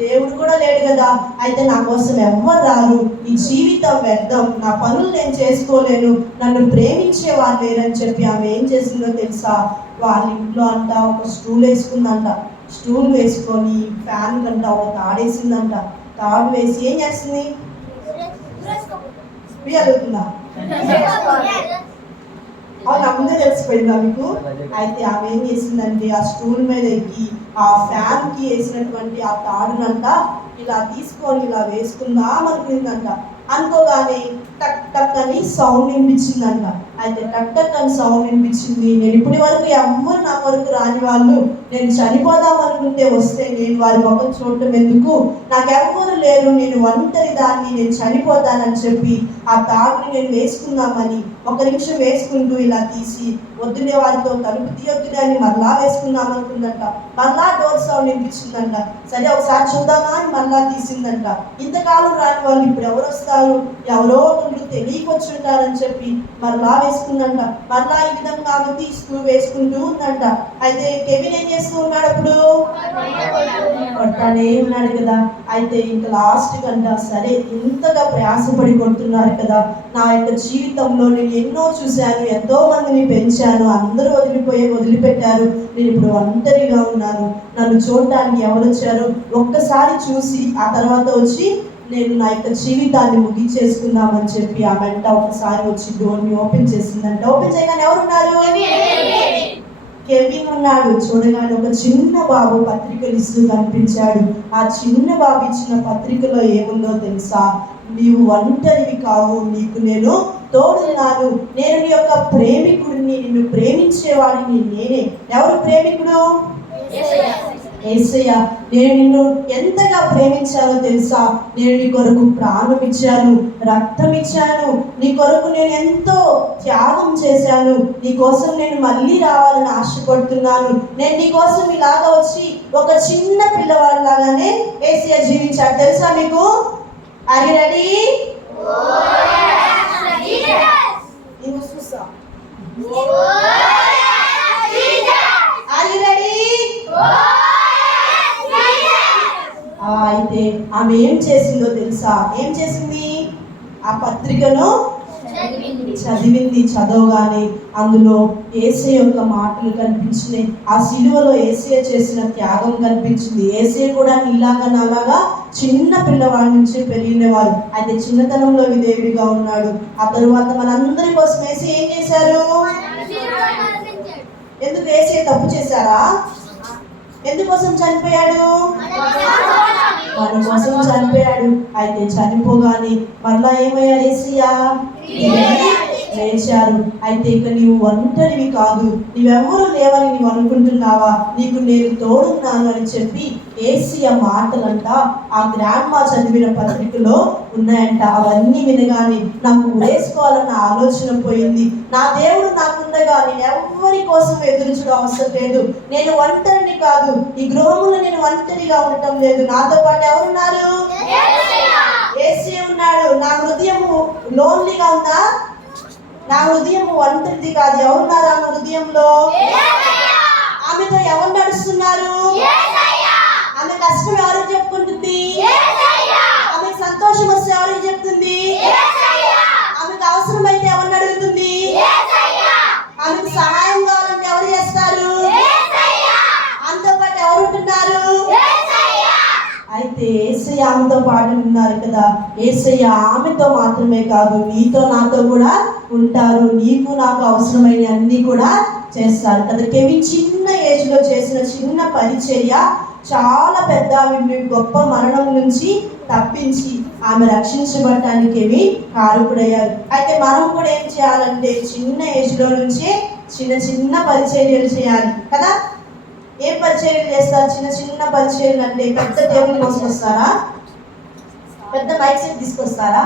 దేవుడు కూడా లేడు కదా. అయితే నా కోసం ఎవ్వరు రారు, ఈ జీవితం వ్యర్థం, నా పనులు నేను చేసుకోలేను, నన్ను ప్రేమించే వాళ్ళు లేరని చెప్పి ఆమె ఏం చేసిందో తెలుసా? వాళ్ళ ఇంట్లో అంట ఒక స్టూల్ వేసుకుందంట. స్టూల్ వేసుకొని ఫ్యాన్ కంట ఒక తాడేసిందంట. తాడు వేసి ఏం చేస్తుంది? అడుగుతుందా? అవును, ముందే తెలిసిపోయిందా మీకు? అయితే ఆమె ఏం చేసిందంటే, ఆ స్టూల్ మీద ఎక్కి ఆ ఫ్యాన్ కి వేసినటువంటి ఆ తాడునంట ఇలా తీసుకొని ఇలా వేసుకుందాం అనుకుందంట. అనుకోగానే టక్ టక్ అని సౌండ్ వినిపించిందంట. అయితే టక్ టక్ అని సౌండ్ వినిపించింది. నేను ఇప్పటి వరకు ఎవ్వరు నా వరకు రాని వాళ్ళు, నేను చనిపోదాం అనుకుంటే వస్తే నేను వారి ముఖం చూడటం ఎందుకు, నాకెవ్వరు లేరు, నేను ఒంటరి దాన్ని, నేను చనిపోతానని చెప్పి ఆ తాడుని నేను వేసుకుందామని ఒక నిమిషం వేసుకుంటూ ఇలా తీసి వద్దునే వారితో తలుపు తీయొద్దునే అని మరలా వేసుకుందాం అనుకుందంట. మరలా డోర్ సౌండ్ వినిపించిందంట. సరే ఒకసారి చూద్దామా అని మరలా తీసిందంట. ఇంతకాలం రాని వాళ్ళు ఇప్పుడు ఎవరు వస్తారు, ఎవరో ఒకరు తెలియకొచ్చుంటారని చెప్పి మరలా వేసుకుందంట. మరలా ఈ విధంగా ఆమె తీస్తూ వేసుకుంటూ ఉందంట. అయితే కెవిన్ ఏం చేస్తూ ఉన్నాడు? అప్పుడు కొడతానే ఉన్నాడు కదా. అయితే ఇంకా లాస్ట్ కంట, సరే ఇంతగా ప్రయాసపడి కొడుతున్నారు కదా, నా యొక్క జీవితంలో నేను ఎన్నో చూశాను, ఎంతో మందిని పెంచాను, అందరూ వదిలిపెట్టారు, నేను ఇప్పుడు ఒంటరిగా ఉన్నాను, నన్ను చూడటానికి ఎవరు వచ్చారు, ఒక్కసారి చూసి ఆ తర్వాత వచ్చి నేను నా యొక్క జీవితాన్ని ముగించేసుకుందామని చెప్పి ఆ వెంట ఒకసారి వచ్చి డోర్ని ఓపెన్ చేసిందంట. ఓపెన్ చేయగానే ఎవరున్నారు? కెవిన్ ఉన్నాడు. చూడగానే ఒక చిన్న బాబు పత్రికలు ఇస్తూ కనిపించాడు. ఆ చిన్న బాబు ఇచ్చిన పత్రికలో ఏముందో తెలుసా? నీవు ఒంటరివి కావు, నీకు నేను తోడున్నాను, నేను నీ యొక్క ప్రేమికుడిని, నిన్ను ప్రేమించేవాడిని నేనే. ఎవరు ప్రేమికుడు? యేసయ్య. నేను నిన్ను ఎంతగా ప్రేమించానో తెలుసా? నేను నీ కొరకు ప్రాణం ఇచ్చాను, రక్తం ఇచ్చాను, నీ కొరకు నేను ఎంతో త్యాగం చేశాను, నీ కోసం నేను మళ్ళీ రావాలని ఆశపడుతున్నాను. నేను నీ కోసం ఇలాగా వచ్చి ఒక చిన్న పిల్లవాడిలాగానే యేసయ్య జీవించాడు. తెలుసా మీకు? Are you ready? అయితే ఆమె ఏం చేసిందో తెలుసా? ఏం చేసింది? ఆ పత్రికను చదివింది. చదవగానే అందులో యేసయ్య యొక్క మాటలు కనిపించినాయి. ఆ సిలువలో యేసయ్య చేసిన త్యాగం కనిపించింది. యేసయ్య కూడా నీలాగా నాలాగా చిన్న పిల్లవాడి నుంచి పెరిగినవారు. అయితే చిన్నతనంలో విధేయుడిగా ఉన్నాడు. ఆ తరువాత మనందరి కోసం యేసయ్య ఏం చేశారు? ఎందుకు యేసయ్య తప్పు చేశారా? ఎందుకోసం చనిపోయాడు? మన కోసం చనిపోయాడు. అయితే చనిపోగానే మళ్ళా ఏమయ్యాడు? యేసయ్య లేచారు. అయితే ఇక నీవు ఒంటరివి కాదు, నీవెవరూ లేవని నీవు అనుకుంటున్నావా? నీకు నేను తోడున్నాను అని చెప్పి యేసయ్య మాటలంట ఆ గ్రాండ్మా చదివిన పత్రికలో ఉన్నాయంట. అవన్నీ వినగానే నాకు వేసుకోవాలన్న ఆలోచన పోయింది. నా దేవుడు నాకుండగా నేను ఎవరి కోసం ఎదురుచడం అవసరం లేదు. నేను ఒంటరిని కాదు, ఈ గృహంలో నేను ఒంటరిగా ఉండటం లేదు. నాతో పాటు ఎవరున్నారు? యేసయ్య ఉన్నాడు. నా హృదయము లోన్లీగా ఉందా? నా హృదయం ఒంటరిది కాదు. ఎవరున్నారు ఆమె హృదయంలో? ఆమెతో ఎవరు నడుస్తున్నారు? ఆమె కష్టం ఎవరికి చెప్పుకుంటుంది? ఆమెకు సంతోషం వస్తే ఎవరికి చెప్తుంది? ఆమెకు అవసరమైతే ఎవరిని అడుగుతుంది? ఆమెకు సహాయం కావాలంటే ఎవరు చేస్తారు? ఆమెతో పాటు ఎవరు ఉంటున్నారు? అయితే యేసయ్య ఆమెతో పాటు ఉన్నారు కదా. యేసయ్య ఆమెతో మాత్రమే కాదు, నీతో నాతో కూడా ఉంటారు. నీకు నాకు అవసరమైన అన్ని కూడా చేస్తారు కదా. కెవిన్ చిన్న ఏజ్ లో చేసిన చిన్న పరిచర్య చాలా పెద్ద ఆమె గొప్ప మరణం నుంచి తప్పించి ఆమె రక్షించబడటానికి కారకుడయ్యారు. అయితే మనం కూడా ఏం చేయాలంటే చిన్న ఏజ్ లో నుంచే చిన్న చిన్న పరిచర్యలు చేయాలి కదా. ఏం పరిచర్యలు చేస్తారు? చిన్న చిన్న పరిచర్యలు అంటే పెద్ద టేబుల్ మోసుకొస్తారా? పెద్ద మైక్ సెట్ తీసుకొస్తారా?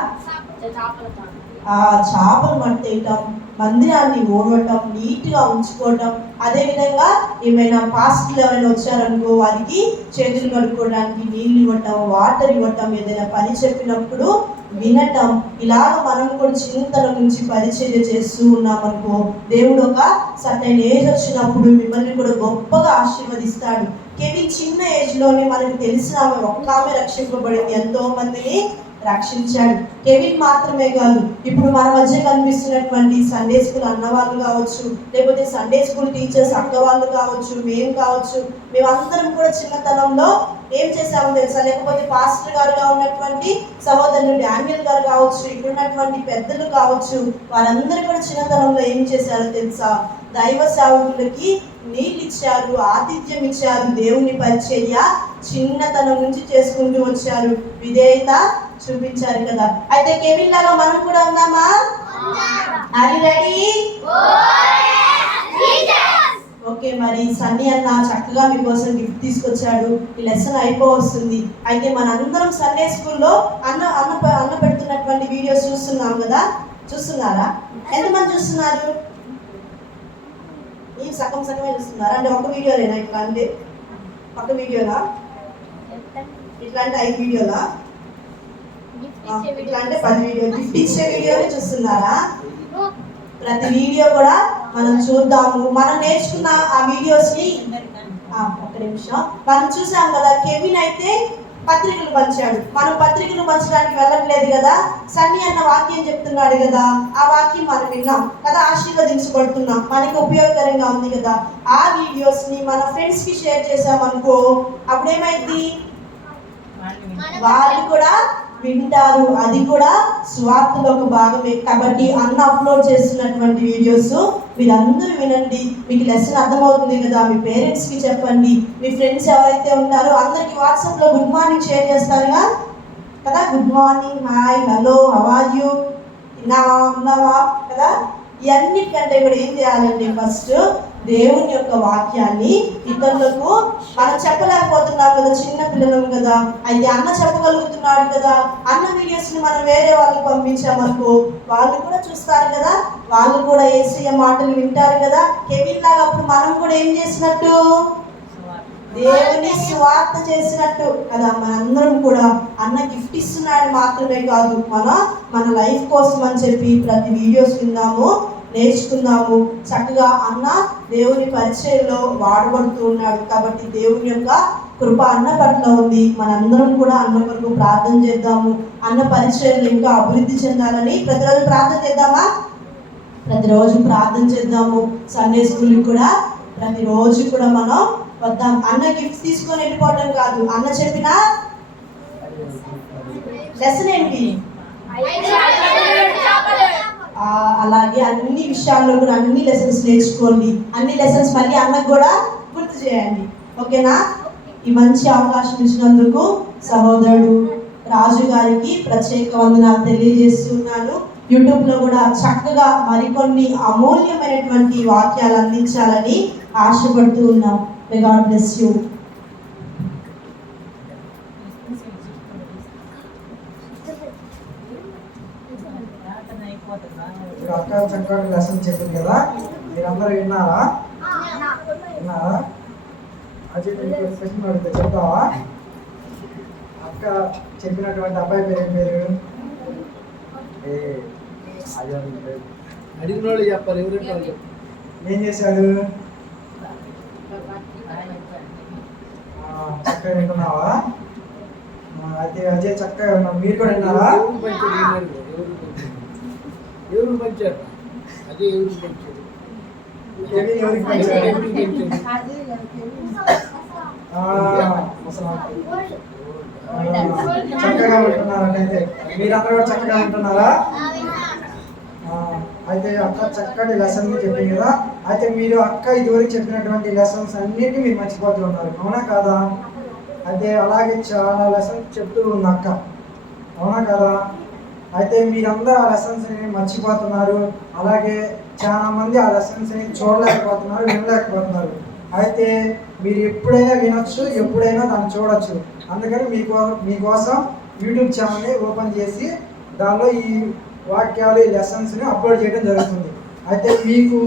చేపలు మట్టేయటం, మందిరాన్ని ఓడవటం, నీట్గా ఉంచుకోవటం. అదేవిధంగా ఏమైనా పాస్టర్లు ఎవరైనా వచ్చారనుకో వారికి చేతులు కడుక్కోవడానికి నీళ్ళు ఇవ్వటం, వాటర్ ఇవ్వటం, ఏదైనా పని చెప్పినప్పుడు వినటం. ఇలాగ మనం కూడా చిన్నతనం నుంచి పరిచర్య చేస్తూ ఉన్నామనుకో, దేవుడు ఒక సర్టైన్ ఏజ్ వచ్చినప్పుడు మిమ్మల్ని కూడా గొప్పగా ఆశీర్వదిస్తాడు. కెవిన్ చిన్న ఏజ్లోనే మనకు తెలిసిన ఆమె ఒక్క ఆమె రక్షింపబడింది, ఎంతో మందిని రక్షించాడు. కెవిన్ మాత్రమే కాదు, ఇప్పుడు మన మధ్య కనిపిస్తున్నటువంటి సండే స్కూల్ అన్నవాళ్ళు కావచ్చు, లేకపోతే సండే స్కూల్ టీచర్స్ అక్క వాళ్ళు కావచ్చు, మేము కావచ్చు, మేమందరం కూడా చిన్నతనంలో ఏం చేసామో తెలుసా? లేకపోతే పాస్టర్ గారుగా ఉన్నటువంటి సహోదరులు డానియల్ గారు కావచ్చు, ఇప్పుడున్నటువంటి పెద్దలు కావచ్చు, వారందరూ కూడా చిన్నతనంలో ఏం చేశారో తెలుసా? దైవ సేవకులకి నీళ్ళు ఇచ్చారు, ఆతిథ్యం ఇచ్చారు, దేవుని పరిచర్య చిన్నతనం నుంచి చేసుకుంటూ వచ్చారు, విధేయత చూపించారు కదా. అయితే కెవిన్ లాగా మనం కూడా ఉన్నామా? Are you ready? ఓకే, మరి సన్నీ అన్న చక్కగా మీకోసం గిఫ్ట్ తీసుకొచ్చాడు. ఈ లెసన్ అయిపోవస్తుంది. అయితే మనందరం సండే స్కూల్లో అన్న పెడుతున్నటువంటి వీడియోస్ చూస్తున్నాం కదా. చూస్తున్నారా? ఎంతమంది చూస్తున్నారు? ఈ సగం సగమే చూస్తున్నారా? అంటే ఒక వీడియోలేనా? ఇట్లా అంటే ఒక వీడియోనా? ఇట్లా అంటే 5 వీడియోలా? ఇట్లా అంటే 10 వీడియోలు. గిఫ్ట్ ఇచ్చే వీడియోని చూస్తున్నారా? ప్రతి వీడియో కూడా మనం చూద్దాము. మనం నేర్చుకున్న ఆ వీడియోస్ ని ఒక్క నిమిషం మనం చూసాం కదా. కెవిన్ అయితే పత్రికలు పంచాడు. మనం పత్రికలు పంచడానికి వెళ్ళట్లేదు కదా. సన్నీ అన్న వాక్యం చెప్తున్నాడు కదా, ఆ వాక్యం మనం విన్నాం కదా, ఆశీర్వదించబడుతున్నాం, మనకి ఉపయోగకరంగా ఉంది కదా. ఆ వీడియోస్ ని మన ఫ్రెండ్స్ కి షేర్ చేసామనుకో, అప్పుడు ఏమైంది? వాళ్ళు కూడా వింటారు. అది కూడా స్వార్థలో ఒక భాగమే. కాబట్టి అన్న అప్లోడ్ చేస్తున్నటువంటి వీడియోస్ మీరందరూ వినండి. మీకు లెసన్ అర్థమవుతుంది కదా, మీ పేరెంట్స్కి చెప్పండి, మీ ఫ్రెండ్స్ ఎవరైతే ఉంటారో అందరికి వాట్సాప్లో గుడ్ మార్నింగ్ షేర్ చేస్తారుగా కదా. Good morning, hi, hello, how are you, తిన్నావా, ఉన్నావా కదా. ఇవన్నిటికంటే కూడా ఏం చేయాలంటే ఫస్ట్ దేవుని యొక్క వాక్యాన్ని ఇతరులకు మనం చెప్పలేకపోతున్నాం కదా, చిన్న పిల్లలం కదా. అయితే అన్న చెప్పగలుగుతున్నాడు కదా, అన్న వీడియోస్ని మనం వేరే వాళ్ళకి పంపించామనుకో వాళ్ళు కూడా చూస్తారు కదా, వాళ్ళు కూడా యేసయ్య మాటలు వింటారు కదా. కెవిన్ లాగా అప్పుడు మనం కూడా ఏం చేసినట్టు, దేవుని స్వార్థ చేసినట్టు కదా. మనందరం కూడా అన్న గిఫ్ట్ ఇస్తున్నాడు మాత్రమే కాదు, మన లైఫ్ కోసం అని చెప్పి ప్రతి వీడియోస్ విందాము, నేర్చుకుందాము. చక్కగా అన్న దేవుని పరిచయంలో వాడబడుతూ ఉన్నాడు. కాబట్టి దేవుని యొక్క కృప అన్న పట్ల ఉంది. మనందరం కూడా అన్న కొరకు ప్రార్థన చేద్దాము. అన్న పరిచయంలో ఇంకా అభివృద్ధి చెందాలని ప్రతిరోజు ప్రార్థన చేద్దామా? ప్రతిరోజు ప్రార్థన చేద్దాము. సండే స్కూల్కి కూడా ప్రతిరోజు కూడా మనం వద్దాం. అన్న గిఫ్ట్ తీసుకొని వెళ్ళిపోవడం కాదు, అన్న చెప్పిన లెసన్ ఏంటి, అలాగే అన్ని విషయాల్లో కూడా అన్ని లెసన్స్ నేర్చుకోండి. అన్ని లెసన్స్ మళ్ళీ అన్నకు కూడా గుర్తు చేయండి. ఓకేనా? ఈ మంచి అవకాశం ఇచ్చినందుకు సహోదరుడు రాజు గారికి ప్రత్యేక వందనాలు తెలియజేస్తున్నాను. యూట్యూబ్లో కూడా చక్కగా మరికొన్ని అమూల్యమైనటువంటి వాక్యాలు అందించాలని ఆశపడుతూ ఉన్నాం. May God bless you. మీరు అక్క చక్కగా లెసన్ చెప్పింది కదా, మీరందరూ విన్నారా? అజయ్ క్వశ్చన్ అడిగితే చెప్తావా? అక్క చెప్పినటువంటి అబ్బాయి పేరు ఏం పేరు? అడిగిన వాళ్ళు చెప్పాలి, ఎవరు ఏం చేశాడు? చక్కగా వింటున్నావా? అయితే అజయ్ చక్కగా విన్నాడు. మీరు కూడా విన్నారా? ఎవరు పంచారు? అదే ఎవరు పంచారు? ఎవరికి పంచారు? చక్కగా వింటున్నారంటే మీరందరూ కూడా చక్కగా వింటున్నారా? అయితే అక్క చక్కటి లెసన్ చెప్పింది కదా. అయితే మీరు అక్క ఇదివరకు చెప్పినటువంటి లెసన్స్ అన్నిటినీ మీరు మర్చిపోతూ ఉన్నారు, అవునా కాదా? అయితే అలాగే చాలా లెసన్స్ చెప్తూ ఉంది అక్క, అవునా కదా? అయితే మీరందరూ ఆ లెసన్స్ని మర్చిపోతున్నారు. అలాగే చాలా మంది ఆ లెసన్స్ని చూడలేకపోతున్నారు, వినలేకపోతున్నారు. అయితే మీరు ఎప్పుడైనా వినొచ్చు, ఎప్పుడైనా దాన్ని చూడొచ్చు. అందుకని మీకోసం యూట్యూబ్ ఛానల్ని ఓపెన్ చేసి దానిలో ఈ వాక్యాలు, ఈ లెసన్స్ని అప్లోడ్ చేయడం జరుగుతుంది. అయితే మీకు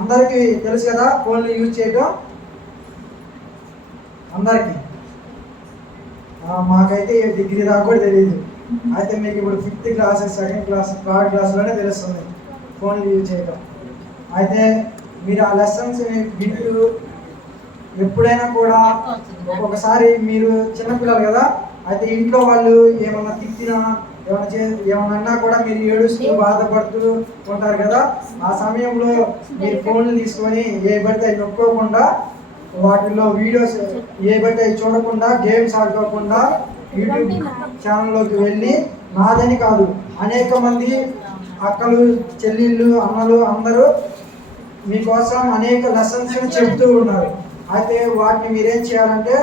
అందరికీ తెలుసు కదా ఫోన్లు యూజ్ చేయడం అందరికీ. మాకైతే డిగ్రీ దాకా కూడా తెలియదు. అయితే మీకు ఇప్పుడు 5th class, 2nd class, 3rd క్లాస్లోనే తెలుస్తుంది ఫోన్లు యూజ్ చేయడం. అయితే మీరు ఆ లెసన్స్ని వింటూ ఎప్పుడైనా కూడా ఒక్కొక్కసారి మీరు చిన్నపిల్లలు కదా, అయితే ఇంట్లో వాళ్ళు ఏమన్నా తిట్టినా ఏమన్నా అన్నా కూడా మీరు ఏడుస్తూ బాధపడుతూ ఉంటారు కదా. ఆ సమయంలో మీరు ఫోన్లు తీసుకొని ఏ పడితే అవి నొక్కోకుండా, వాటిల్లో వీడియోస్ ఏ పడితే అవి చూడకుండా, గేమ్స్ ఆడుకోకుండా యూట్యూబ్ ఛానల్లోకి వెళ్ళి నాదని కాదు అనేక మంది అక్కలు, చెల్లెళ్ళు, అన్నలు అందరూ మీకోసం అనేక లెసన్స్ చెప్తూ ఉన్నారు. అయితే వాటిని మీరేం చేయాలంటే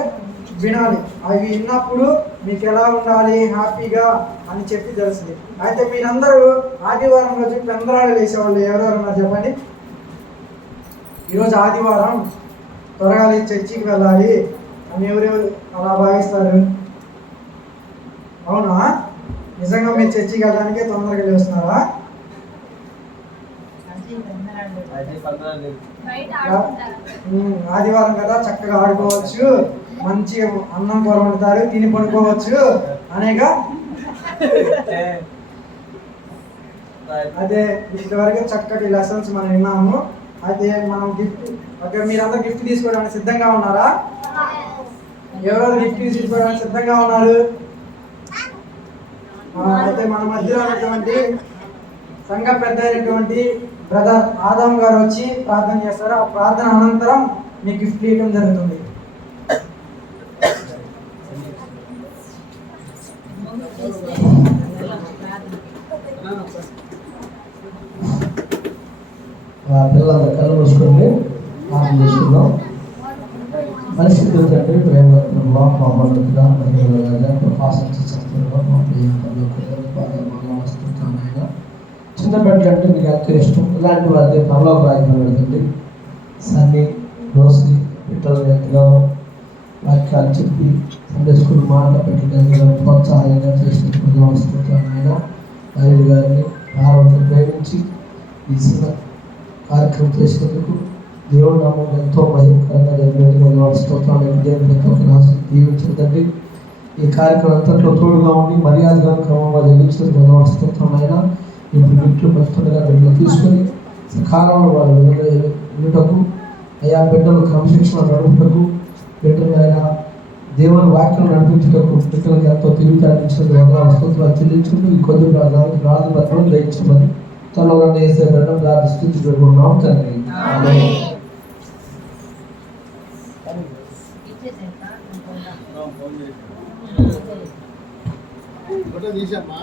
వినాలి. అవి విన్నప్పుడు మీకు ఎలా ఉండాలి, హ్యాపీగా అని చెప్పి తెలుస్తుంది. అయితే మీరందరూ ఆదివారం రోజు పెందరాలు వేసేవాళ్ళు ఎవరెవరు ఉన్నారు చెప్పండి. ఈరోజు ఆదివారం త్వరగా చర్చికి వెళ్ళాలి అని ఎవరెవరు అలా భావిస్తారు? అవునా? నిజంగా మీరు చర్చికి వెళ్ళడానికే తొందరగా లేస్తున్నారా? ఆదివారం కదా, చక్కగా ఆడుకోవచ్చు, మంచి అన్నం కూర వండుతారు, తిని పడుకోవచ్చు అనేగా. అదే ఇంతవరకు చక్కటి లెసన్స్ మనం విన్నాము. అయితే మనం గిఫ్ట్, ఓకే, మీరందరూ గిఫ్ట్ తీసుకోవడానికి సిద్ధంగా ఉన్నారా? ఎవరెవరు గిఫ్ట్ తీసుకోవడానికి సిద్ధంగా ఉన్నారు? అయితే మన మధ్యలో ఉన్నటువంటి సంఘ పెద్ద అయినటువంటి బ్రదర్ ఆదాం గారు వచ్చి ప్రార్థన చేస్తారు. ఆ ప్రార్థన అనంతరం మీకు గిఫ్ట్ ఇవ్వడం జరుగుతుంది. పిల్లలందరూ కళ్ళు మూసుకోండి, ప్రార్థన చేసుకుందాం. పరిస్థితి తండ్రి ప్రేమ మామూలుగా చిన్న బిడ్డలు అంటే మీకు ఎంతో ఇష్టం. ఇలాంటి వారి పరలోక రాజ్యం పెడుతుంది. సన్ని రోజు పిల్లలు ఎంతగానో వాక్యాలు చెప్పి సండే స్కూల్ మాట పెట్టిన ప్రోత్సాహంగా చేసినప్పుడు వస్తుంటాను ఆయన ఐదు గారిని ఆరోగ్యం ప్రేమించి ఈ చిన్న కార్యక్రమం చేసినందుకు దేవుడు నామం ఎంతో భయంకరంగా జరిగినట్టుగా వస్తుంటాను. దేవుడు దీవించదండి. ఈ కార్యక్రమం అంతట్లో తోడుగా ఉండి మర్యాదగా క్రమంగా జరిగించినట్టుగా వస్తుంటాను ఆయన. ఇప్పుడు ఇంట్లో వస్తుండగా బిడ్డలు తీసుకొని సకాలంలో వాళ్ళు వెళ్ళటకు అయా బిడ్డలు క్రమశిక్షణ నడుపుటకు బిడ్డలు ఆయన దేవుని వాక్యం నడిపించటకు బిడ్డలకు ఎంతో తిరుగుతాడించిన వస్తువులు చెల్లించుకుంటూ ఈ కొద్ది ప్రార్థన దయించమని తనలో వేసే బిడ్డ ప్రార్థిస్తూ పెట్టుకున్నాం తండ్రి. ఫోటో తీసామ్మా.